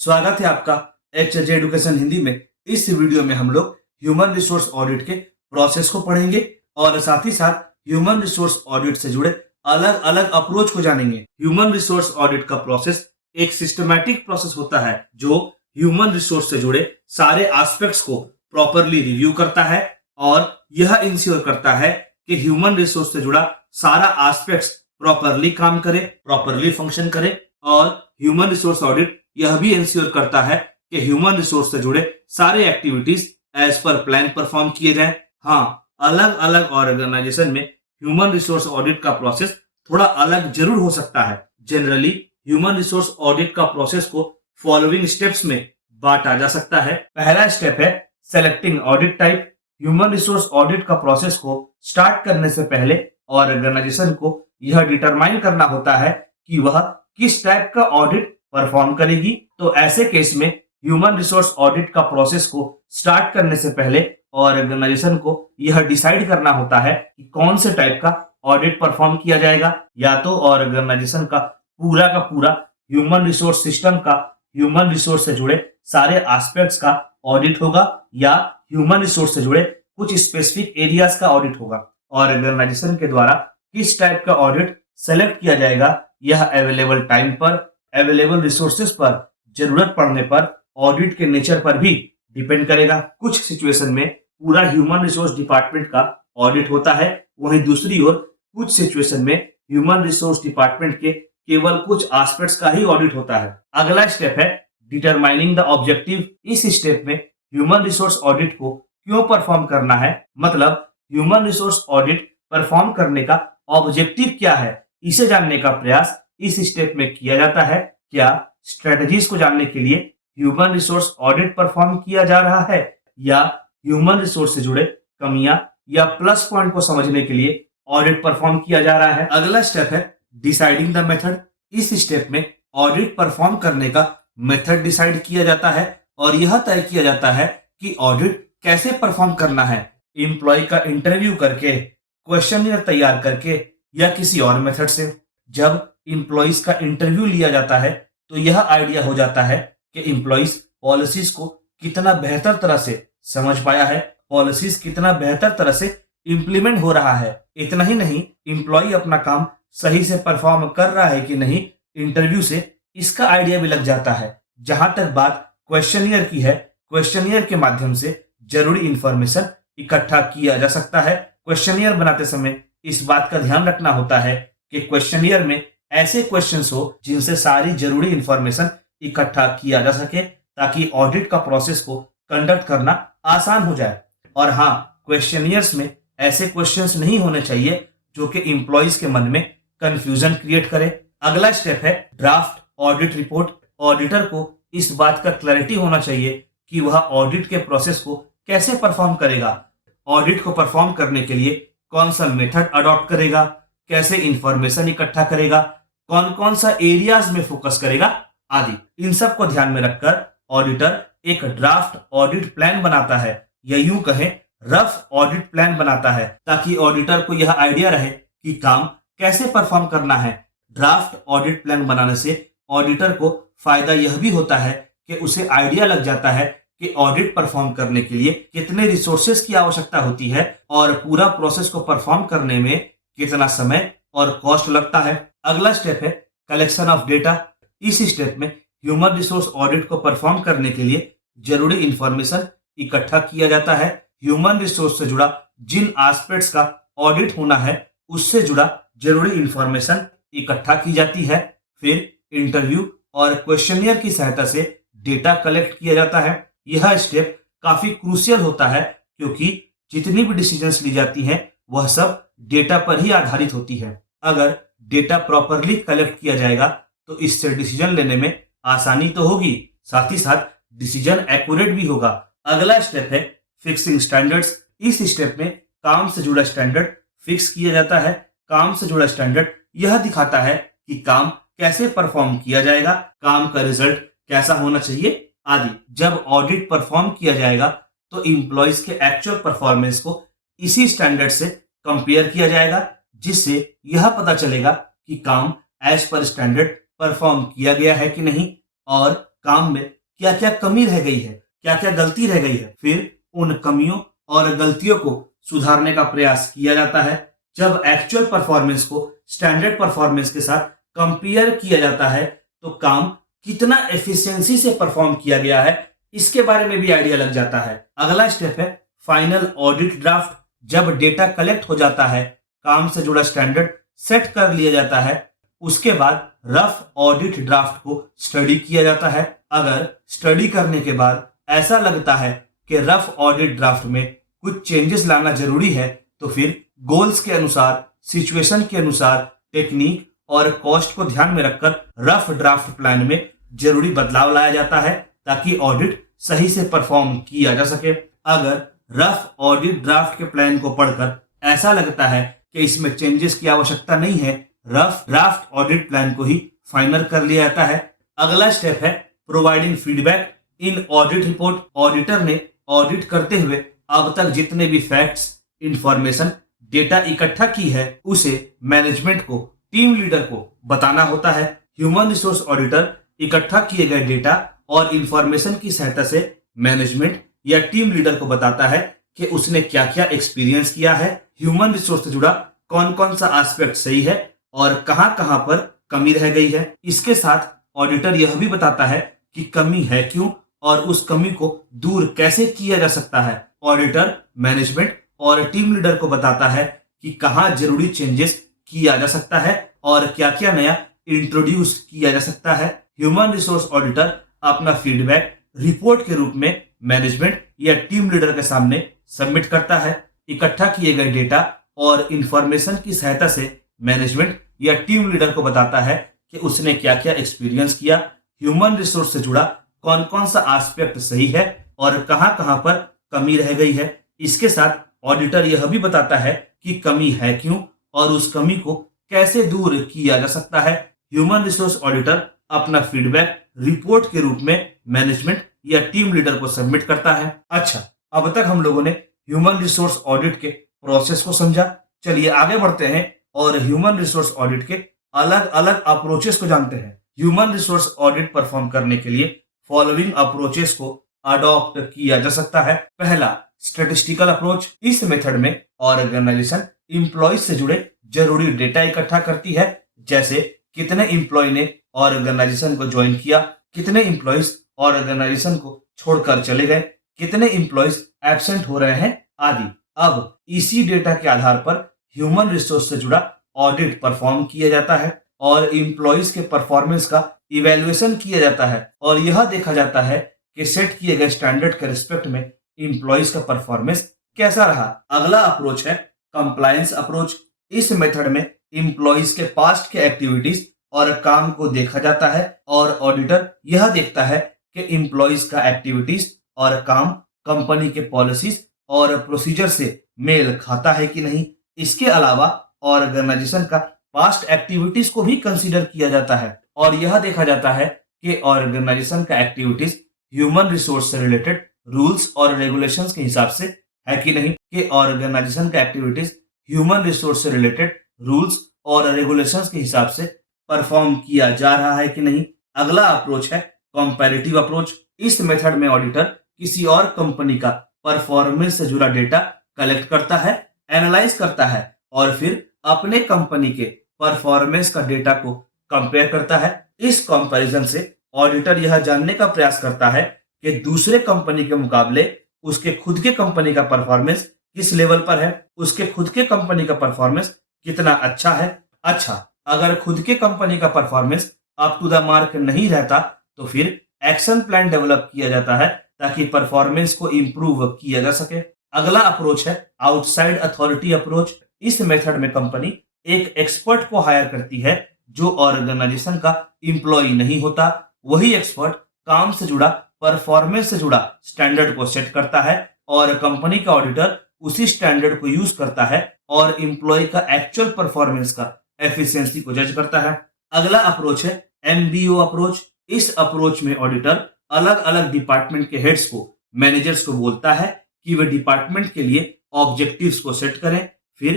स्वागत है आपका एचजे एडुकेशन हिंदी में। इस वीडियो में हम लोग ह्यूमन रिसोर्स ऑडिट के प्रोसेस को पढ़ेंगे और साथ ही साथ ह्यूमन रिसोर्स ऑडिट से जुड़े अलग अलग अप्रोच को जानेंगे। ह्यूमन रिसोर्स ऑडिट का प्रोसेस एक सिस्टमैटिक प्रोसेस होता है जो ह्यूमन रिसोर्स से जुड़े सारे एस्पेक्ट्स को प्रॉपरली रिव्यू करता है और यह इंश्योर करता है कि ह्यूमन रिसोर्स से जुड़ा सारा एस्पेक्ट्स प्रॉपरली काम करे, प्रॉपरली फंक्शन करे। और ह्यूमन रिसोर्स ऑडिट यह भी इंश्योर करता है कि ह्यूमन रिसोर्स से जुड़े सारे activities as per plan perform किए जाएं। हाँ, अलग अलग ऑर्गेनाइजेशन में ह्यूमन रिसोर्स ऑडिट का प्रोसेस थोड़ा अलग जरूर हो सकता है। जनरली ह्यूमन रिसोर्स ऑडिट का प्रोसेस को फॉलोइंग स्टेप्स में बांटा जा सकता है। पहला स्टेप है selecting audit type. Human resource audit का प्रोसेस को स्टार्ट करने से पहले ऑर्गेनाइजेशन को यह डिटरमाइन करना होता है कि वह किस टाइप का ऑडिट परफॉर्म करेगी। तो ऐसे केस में ह्यूमन रिसोर्स ऑडिट का प्रोसेस को स्टार्ट करने से पहले ऑर्गेनाइजेशन को यह डिसाइड करना होता है कि कौन से टाइप का ऑडिट परफॉर्म किया जाएगा। या तो ऑर्गेनाइजेशन का पूरा ह्यूमन रिसोर्स सिस्टम का, ह्यूमन रिसोर्स से जुड़े सारे एस्पेक्ट्स का ऑडिट होगा, या ह्यूमन रिसोर्स से जुड़े कुछ स्पेसिफिक एरियाज का ऑडिट होगा। ऑर्गेनाइजेशन के द्वारा किस टाइप का ऑडिट सेलेक्ट किया जाएगा यह अवेलेबल टाइम पर, अवेलेबल रिसोर्सेज पर, जरूरत पड़ने पर, ऑडिट के नेचर पर भी डिपेंड करेगा। कुछ सिचुएशन में पूरा ह्यूमन रिसोर्स डिपार्टमेंट का ऑडिट होता है, वहीं दूसरी ओर कुछ सिचुएशन में ह्यूमन रिसोर्स डिपार्टमेंट के केवल कुछ एस्पेक्ट्स का ही ऑडिट होता है। अगला स्टेप है डिटरमाइनिंग द ऑब्जेक्टिव। इस स्टेप में ह्यूमन रिसोर्स ऑडिट को क्यों परफॉर्म करना है, मतलब ह्यूमन रिसोर्स ऑडिट परफॉर्म करने का ऑब्जेक्टिव क्या है, इसे जानने का प्रयास इस स्टेप में किया जाता है। क्या स्ट्रेटजीज को जानने के लिए ह्यूमन रिसोर्स ऑडिट परफॉर्म किया जा रहा है, या ह्यूमन रिसोर्स से जुड़े कमियां या प्लस पॉइंट को समझने के लिए ऑडिट परफॉर्म किया जा रहा है। अगला स्टेप है डिसाइडिंग द मेथड। इस स्टेप में ऑडिट परफॉर्म करने का मेथड डिसाइड किया जाता है और यह तय किया जाता है कि ऑडिट कैसे परफॉर्म करना है। एम्प्लॉय का इंटरव्यू करके, क्वेश्चनियर तैयार करके, या किसी और मेथड से। जब एम्प्लॉइज का इंटरव्यू लिया जाता है तो यह आइडिया हो जाता है कि एम्प्लॉइज पॉलिसीज को कितना बेहतर तरह से समझ पाया है, पॉलिसीज कितना बेहतर तरह से इंप्लीमेंट हो रहा है। इतना ही नहीं, एम्प्लॉय अपना काम सही से परफॉर्म कर रहा है कि नहीं, इंटरव्यू से इसका आइडिया भी लग जाता है। जहां तक बात क्वेश्चनियर की है, क्वेश्चनियर के माध्यम से जरूरी इंफॉर्मेशन इकट्ठा किया जा सकता है। क्वेश्चनियर बनाते समय इस बात का ध्यान रखना होता है कि क्वेश्चनियर में ऐसे क्वेश्चंस हो जिनसे सारी जरूरी इंफॉर्मेशन इकट्ठा किया जा सके, ताकि ऑडिट का प्रोसेस को कंडक्ट करना आसान हो जाए। और हाँ, क्वेश्चनियर्स में ऐसे क्वेश्चंस नहीं होने चाहिए जो कि एम्प्लॉइज के मन में कंफ्यूजन क्रिएट करे। अगला स्टेप है ड्राफ्ट ऑडिट रिपोर्ट। ऑडिटर को इस बात का क्लैरिटी होना चाहिए कि वह ऑडिट के प्रोसेस को कैसे परफॉर्म करेगा, ऑडिट को परफॉर्म करने के लिए कौन सा मेथड अडॉप्ट करेगा, कैसे इंफॉर्मेशन इकट्ठा करेगा, कौन कौन सा एरियाज में फोकस करेगा आदि। इन सब को ध्यान में रखकर ऑडिटर एक ड्राफ्ट ऑडिट प्लान बनाता है, या यूं कहें रफ ऑडिट प्लान बनाता है, ताकि ऑडिटर को यह आइडिया रहे कि काम कैसे परफॉर्म करना है। ड्राफ्ट ऑडिट प्लान बनाने से ऑडिटर को फायदा यह भी होता है कि उसे आइडिया लग जाता है कि ऑडिट परफॉर्म करने के लिए कितने रिसोर्सेज की आवश्यकता होती है और पूरा प्रोसेस को परफॉर्म करने में कितना समय और कॉस्ट लगता है। अगला स्टेप है कलेक्शन ऑफ डेटा। इस स्टेप में ह्यूमन रिसोर्स ऑडिट को परफॉर्म करने के लिए जरूरी इंफॉर्मेशन इकट्ठा किया जाता है। ह्यूमन रिसोर्स से जुड़ा जिन एस्पेक्ट्स का ऑडिट होना है उससे जुड़ा जरूरी इंफॉर्मेशन इकट्ठा की जाती है। फिर इंटरव्यू और क्वेश्चनियर की सहायता से डेटा कलेक्ट किया जाता है। यह स्टेप काफी क्रूशियल होता है क्योंकि जितनी भी डिसीजंस ली जाती हैं वह सब डेटा पर ही आधारित होती है। अगर डेटा प्रॉपरली कलेक्ट किया जाएगा तो इससे डिसीजन लेने में आसानी तो होगी, साथ ही साथ डिसीजन एक्यूरेट भी होगा। अगला स्टेप है फिक्सिंग स्टैंडर्ड्स। इस स्टेप में काम से जुड़ा स्टैंडर्ड फिक्स किया जाता है। काम से जुड़ा स्टैंडर्ड यह दिखाता है कि काम कैसे परफॉर्म किया जाएगा, काम का रिजल्ट कैसा होना चाहिए आदि। जब ऑडिट परफॉर्म किया जाएगा तो एम्प्लॉइज के एक्चुअल परफॉर्मेंस को इसी स्टैंडर्ड से कंपेयर किया जाएगा, जिससे यह पता चलेगा कि काम एज पर स्टैंडर्ड परफॉर्म किया गया है कि नहीं, और काम में क्या क्या कमी रह गई है, क्या क्या गलती रह गई है, फिर उन कमियों और गलतियों को सुधारने का प्रयास किया जाता है। जब एक्चुअल परफॉर्मेंस को स्टैंडर्ड परफॉर्मेंस के साथ कंपेयर किया जाता है तो काम कितना एफिशिएंसी से परफॉर्म किया गया है इसके बारे में भी आइडिया लग जाता है। अगला स्टेप है फाइनल ऑडिट ड्राफ्ट। जब डेटा कलेक्ट हो जाता है, काम से जुड़ा स्टैंडर्ड सेट कर लिया जाता है, उसके बाद रफ ऑडिट ड्राफ्ट को स्टडी किया जाता है। अगर स्टडी करने के बाद ऐसा लगता है कि रफ ऑडिट ड्राफ्ट में कुछ चेंजेस लाना जरूरी है तो फिर गोल्स के अनुसार, सिचुएशन के अनुसार, टेक्निक और कॉस्ट को ध्यान में रखकर रफ ड्राफ्ट प्लान में जरूरी बदलाव लाया जाता है ताकि ऑडिट सही से परफॉर्म किया जा सके। अगर रफ ऑडिट ड्राफ्ट के प्लान को पढ़कर ऐसा लगता है कि इसमें चेंजेस की आवश्यकता नहीं है, रफ ड्राफ्ट ऑडिट प्लान को ही फाइनल कर लिया जाता है। अगला स्टेप है providing feedback in audit report. Auditor ने ऑडिट करते हुए अब तक जितने भी फैक्ट्स, इंफॉर्मेशन, डेटा इकट्ठा की है उसे मैनेजमेंट को, टीम लीडर को बताना होता है। ह्यूमन रिसोर्स ऑडिटर इकट्ठा किए गए डेटा और इंफॉर्मेशन की सहायता से मैनेजमेंट या टीम लीडर को बताता है कि उसने क्या क्या एक्सपीरियंस किया है, ह्यूमन रिसोर्स से जुड़ा कौन कौन सा एस्पेक्ट सही है और कहां कहां पर कमी रह गई है। इसके साथ ऑडिटर यह भी बताता है कि कमी है क्यों और उस कमी को दूर कैसे किया जा सकता है। ऑडिटर मैनेजमेंट और टीम लीडर को बताता है कि कहां जरूरी चेंजेस किया जा सकता है और क्या क्या नया इंट्रोड्यूस किया जा सकता है। ह्यूमन रिसोर्स ऑडिटर अपना फीडबैक रिपोर्ट के रूप में मैनेजमेंट या टीम लीडर के सामने सबमिट करता है। इकट्ठा किए गए डेटा और इंफॉर्मेशन की सहायता से मैनेजमेंट या टीम लीडर को बताता है कि उसने क्या क्या एक्सपीरियंस किया, ह्यूमन रिसोर्स से जुड़ा कौन कौन सा एस्पेक्ट सही है और कहां कहां पर कमी रह गई है। इसके साथ ऑडिटर यह भी बताता है कि कमी है क्यों और उस कमी को कैसे दूर किया जा सकता है। ह्यूमन रिसोर्स ऑडिटर अपना फीडबैक रिपोर्ट के रूप में मैनेजमेंट या टीम लीडर को सबमिट करता है। अच्छा, अब तक हम लोगों ने ह्यूमन रिसोर्स ऑडिट के प्रोसेस को समझा। चलिए आगे बढ़ते हैं और ह्यूमन रिसोर्स ऑडिट के अलग अलग अप्रोचेस को जानते हैं। ह्यूमन रिसोर्स ऑडिट परफॉर्म करने के लिए फॉलोइंग अप्रोचेस को अडॉप्ट किया जा सकता है। पहला, स्टैटिस्टिकल अप्रोच। इस मेथड में ऑर्गेनाइजेशन एम्प्लॉयज से जुड़े जरूरी डेटा इकट्ठा करती है, जैसे कितने एम्प्लॉय ने ऑर्गेनाइजेशन को ज्वाइन किया, कितने एम्प्लॉयज ऑर्गेनाइजेशन को छोड़कर चले गए, कितने एम्प्लॉयज एब्सेंट हो रहे हैं आदि। अब इसी डेटा के आधार पर ह्यूमन रिसोर्स से जुड़ा ऑडिट परफॉर्म किया जाता है और एम्प्लॉयज के परफॉर्मेंस का इवैल्यूएशन किया जाता है और यह देखा जाता है कि सेट किए गए स्टैंडर्ड के रिस्पेक्ट में एम्प्लॉयज का परफॉर्मेंस कैसा रहा। अगला अप्रोच है कंप्लायंस अप्रोच। इस मेथड में एम्प्लॉयज के पास्ट के एक्टिविटीज और काम को देखा जाता है और ऑडिटर यह देखता है कि एम्प्लॉयज का एक्टिविटीज और काम कंपनी के पॉलिसीज और प्रोसीजर से मेल खाता है कि नहीं। इसके अलावा ऑर्गेनाइजेशन का पास्ट एक्टिविटीज को भी कंसीडर किया जाता है और यह देखा जाता है कि ऑर्गेनाइजेशन का एक्टिविटीज ह्यूमन रिसोर्स से रिलेटेड रूल्स और रेगुलेशंस के हिसाब से है कि नहीं, कि ऑर्गेनाइजेशन का एक्टिविटीज ह्यूमन रिसोर्स से रिलेटेड रूल्स और रेगुलेशंस के हिसाब से परफॉर्म किया जा रहा है कि नहीं। अगला अप्रोच है कंपैरेटिव अप्रोच। इस मेथड में ऑडिटर किसी और कंपनी का परफॉर्मेंस से जुड़ा डेटा कलेक्ट करता है, एनालाइज करता है और फिर अपने कंपनी के परफॉर्मेंस का डेटा को कंपेयर करता है। इस कंपैरिजन से ऑडिटर यह जानने का प्रयास करता है कि दूसरे कंपनी के मुकाबले उसके खुद के कंपनी का परफॉर्मेंस किस लेवल पर है, उसके खुद के कंपनी का परफॉर्मेंस कितना अच्छा है। अच्छा, अगर खुद के कंपनी का performance up to the mark नहीं रहता तो फिर एक्शन प्लान डेवलप किया जाता है ताकि परफॉर्मेंस को इंप्रूव किया जा सके। अगला अप्रोच है आउटसाइड अथॉरिटी अप्रोच। इस मेथड में कंपनी एक एक्सपर्ट को हायर करती है जो ऑर्गेनाइजेशन का एम्प्लॉय नहीं होता। वही एक्सपर्ट काम से जुड़ा, परफॉर्मेंस से जुड़ा स्टैंडर्ड को सेट करता है और कंपनी का ऑडिटर उसी स्टैंडर्ड को यूज करता है और एम्प्लॉय का एक्चुअल परफॉर्मेंस का एफिशिएंसी को जज करता है। अगला अप्रोच है एमबीओ अप्रोच। इस अप्रोच में ऑडिटर अलग अलग डिपार्टमेंट के हेड्स को, मैनेजर्स को बोलता है कि वे डिपार्टमेंट के लिए ऑब्जेक्टिव्स को सेट करें। फिर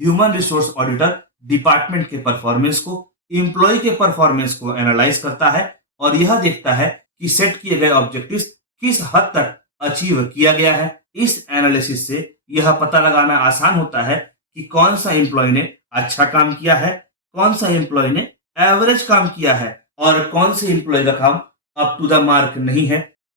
ह्यूमन रिसोर्स ऑडिटर डिपार्टमेंट के परफॉर्मेंस को, एम्प्लॉय के परफॉर्मेंस को एनालाइज करता है और यह देखता है कि सेट किए गए ऑब्जेक्टिव्स किस हद तक अचीव किया गया है। इस एनालिसिस से यह पता लगाना आसान होता है कि कौन सा एम्प्लॉय ने अच्छा काम किया है, कौन सा एम्प्लॉय ने एवरेज काम किया है और कौन से एम्प्लॉय का काम अप टू द मार्क नहीं है।